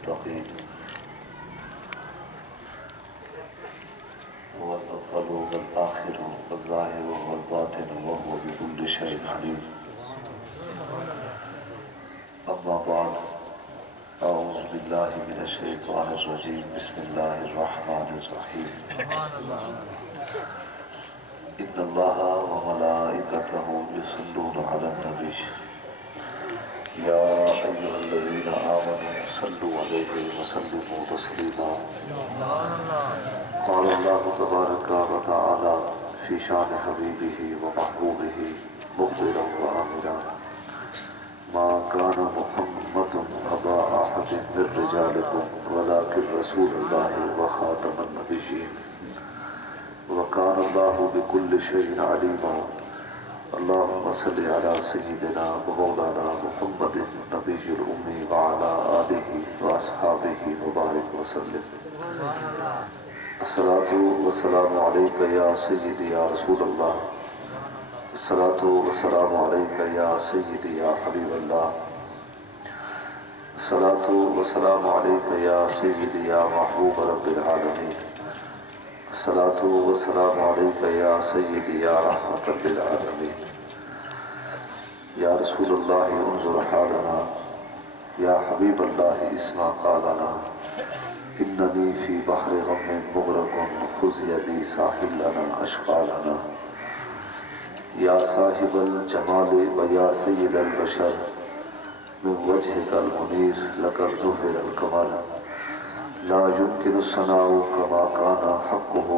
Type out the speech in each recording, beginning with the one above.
المتقين هو الأول والآخر والظاهر والباطن وهو بكل شيء عليم. أما بعد، أعوذ بالله من الشيطان الرجيم. بسم الله الرحمن الرحيم. إن الله وملائكته يصلون على النبي يا أيها الذين آمنوا صلوا عليه وسلموا تسليما. قال الله تبارك وتعالى في شان حبيبه ومحبوبه مخبرا وآمرا: ما كان محمد أبا أحد من رجالكم ولكن رسول الله وخاتم النبيين وكان الله بكل شيء عليما. اللهم صل على سيدنا ومولانا محمد النبي الأمي وعلى آله وأصحابه وبارك وسلم. الصلاة والسلام عليك يا سيدي يا رسول الله. الصلاة والسلام عليك يا سيدي يا حبيب الله. الصلاة والسلام عليك يا سيدي يا محبوب رب العالمين. الصلاة والسلام عليك يا سيدي يا رحمة للعالمين. يا رسول الله انظر حالنا، يا حبيب الله اسمع قالنا. إنني في بحر غم مغرق خذ يدي ساحل لنا أشقالنا. يا صاحب الجمال ويا سيد البشر من وجهك المنير لك ظهر الكمال. لا يمكن الثناء كما كان حقه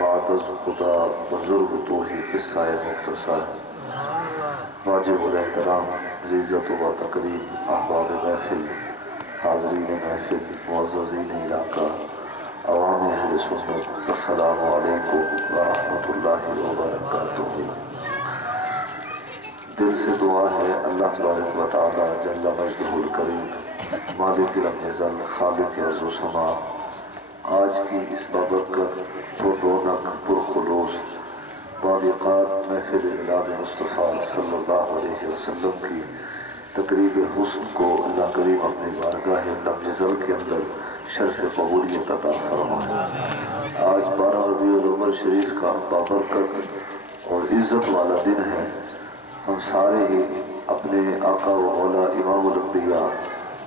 بعد خدا بزرگتوه قصہ مختصر. واجب الاحترام عزت و تقریب احباب محفل، حاضرین محفل، معززین علاقہ، عوام اہل سنت، السلام علیکم ورحمۃ اللہ وبرکاتہ. دل سے دعا ہے اللہ تبارک و تعالی جل مجدہ الکریم، مالک رب ذل، خالق عرض و سما، آج کی اس بابرکت پر رونق پرخلوص باوقار محفل میلاد مصطفیٰ صلی اللہ علیہ وسلم کی تقریب حسن کو اللہ کریم اپنی بارگاہ رب ذل کے اندر شرف قبولیت عطا فرمائے. آج 12 ربیع الاول شریف کا بابرکت اور عزت والا دن ہے. ہم سارے ہی اپنے آقا و مولا امام الانبیاء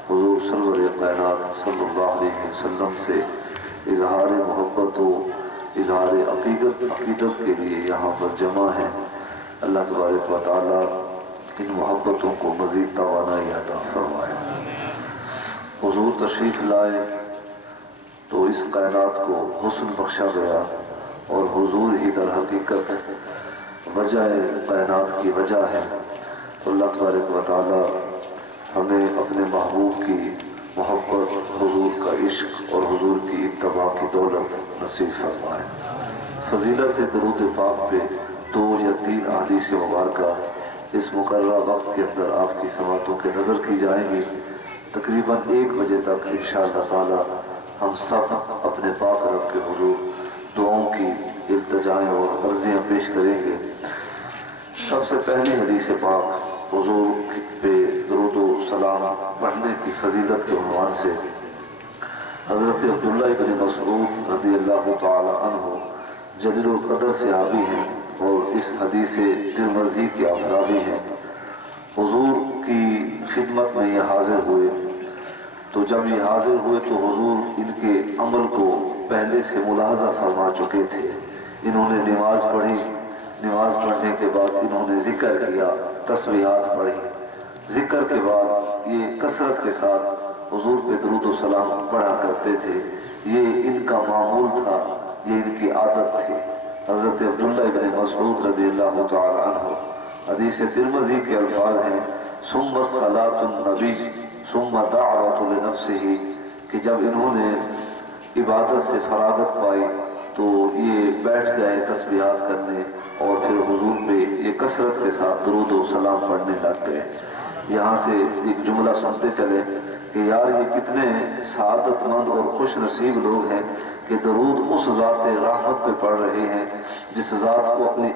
حضور سرور کائنات صلی اللہ علیہ وسلم سے اظہار محبت و اظہار عقیدت کے لیے یہاں پر جمع ہیں. اللہ تبارک و تعالی ان محبتوں کو مزید توانائی عطا فرمائے. حضور تشریف لائے تو اس کائنات کو حسن بخشا گیا، اور حضور ہی در حقیقت وجہ کائنات کی وجہ ہے. تو اللہ تبارک و تعالی ہمیں اپنے محبوب کی محبت، حضور کا عشق اور حضور کی اتباع کی دولت نصیب فرمائے. فضیلت درود پاک پہ 2 یا 3 احادیث مبارکہ اس مقررہ وقت کے اندر آپ کی سماعتوں کے نظر کی جائیں گی. تقریباً 1 بجے تک انشاءاللہ تعالی ہم سب اپنے پاک رب کے حضور دعاؤں کی التجائیں اور عرضیاں پیش کریں گے. سب سے پہلی حدیث پاک حضور پہ درود و سلام پڑھنے کی فضیلت کے عنوان سے حضرت عبداللہ بن مسعود رضی اللہ تعالی عنہ جلیل القدر صحابی ہیں، اور اس حدیث ترمذی کے راوی ہیں. حضور کی خدمت میں یہ حاضر ہوئے، تو جب یہ حاضر ہوئے تو حضور ان کے عمل کو پہلے سے ملاحظہ فرما چکے تھے. انہوں نے نماز پڑھی، نماز پڑھنے کے بعد انہوں نے ذکر کیا، تسبیحات پڑھی. ذکر کے بعد یہ کثرت کے ساتھ حضور پہ درود و سلام پڑھا کرتے تھے. یہ ان کا معمول تھا، یہ ان کی عادت تھی. حضرت عبداللہ بن مسعود رضی اللہ تعالی عنہ، حدیث ترمذی کے الفاظ ہیں: ثم صلاۃ النبی ثم دعوۃ لنفسہ، کہ جب انہوں نے عبادت سے فراغت پائی تو یہ بیٹھ گئے تسبیحات کرنے، اور پھر حضور پہ یہ کثرت کے ساتھ درود و سلام پڑھنے لگ گئے. یہاں سے ایک جملہ سنتے چلے کہ یار یہ کتنے سعادت مند اور خوش نصیب لوگ ہیں کہ درود اس ذات رحمت پہ پڑھ رہے ہیں جس ذات کو اپنی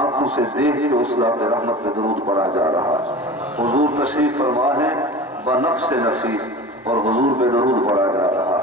آنکھوں سے دیکھ کے اس ذات رحمت پہ درود پڑھا جا رہا ہے. حضور تشریف فرما ہے بنفس نفیس، اور حضور پہ درود پڑھا جا رہا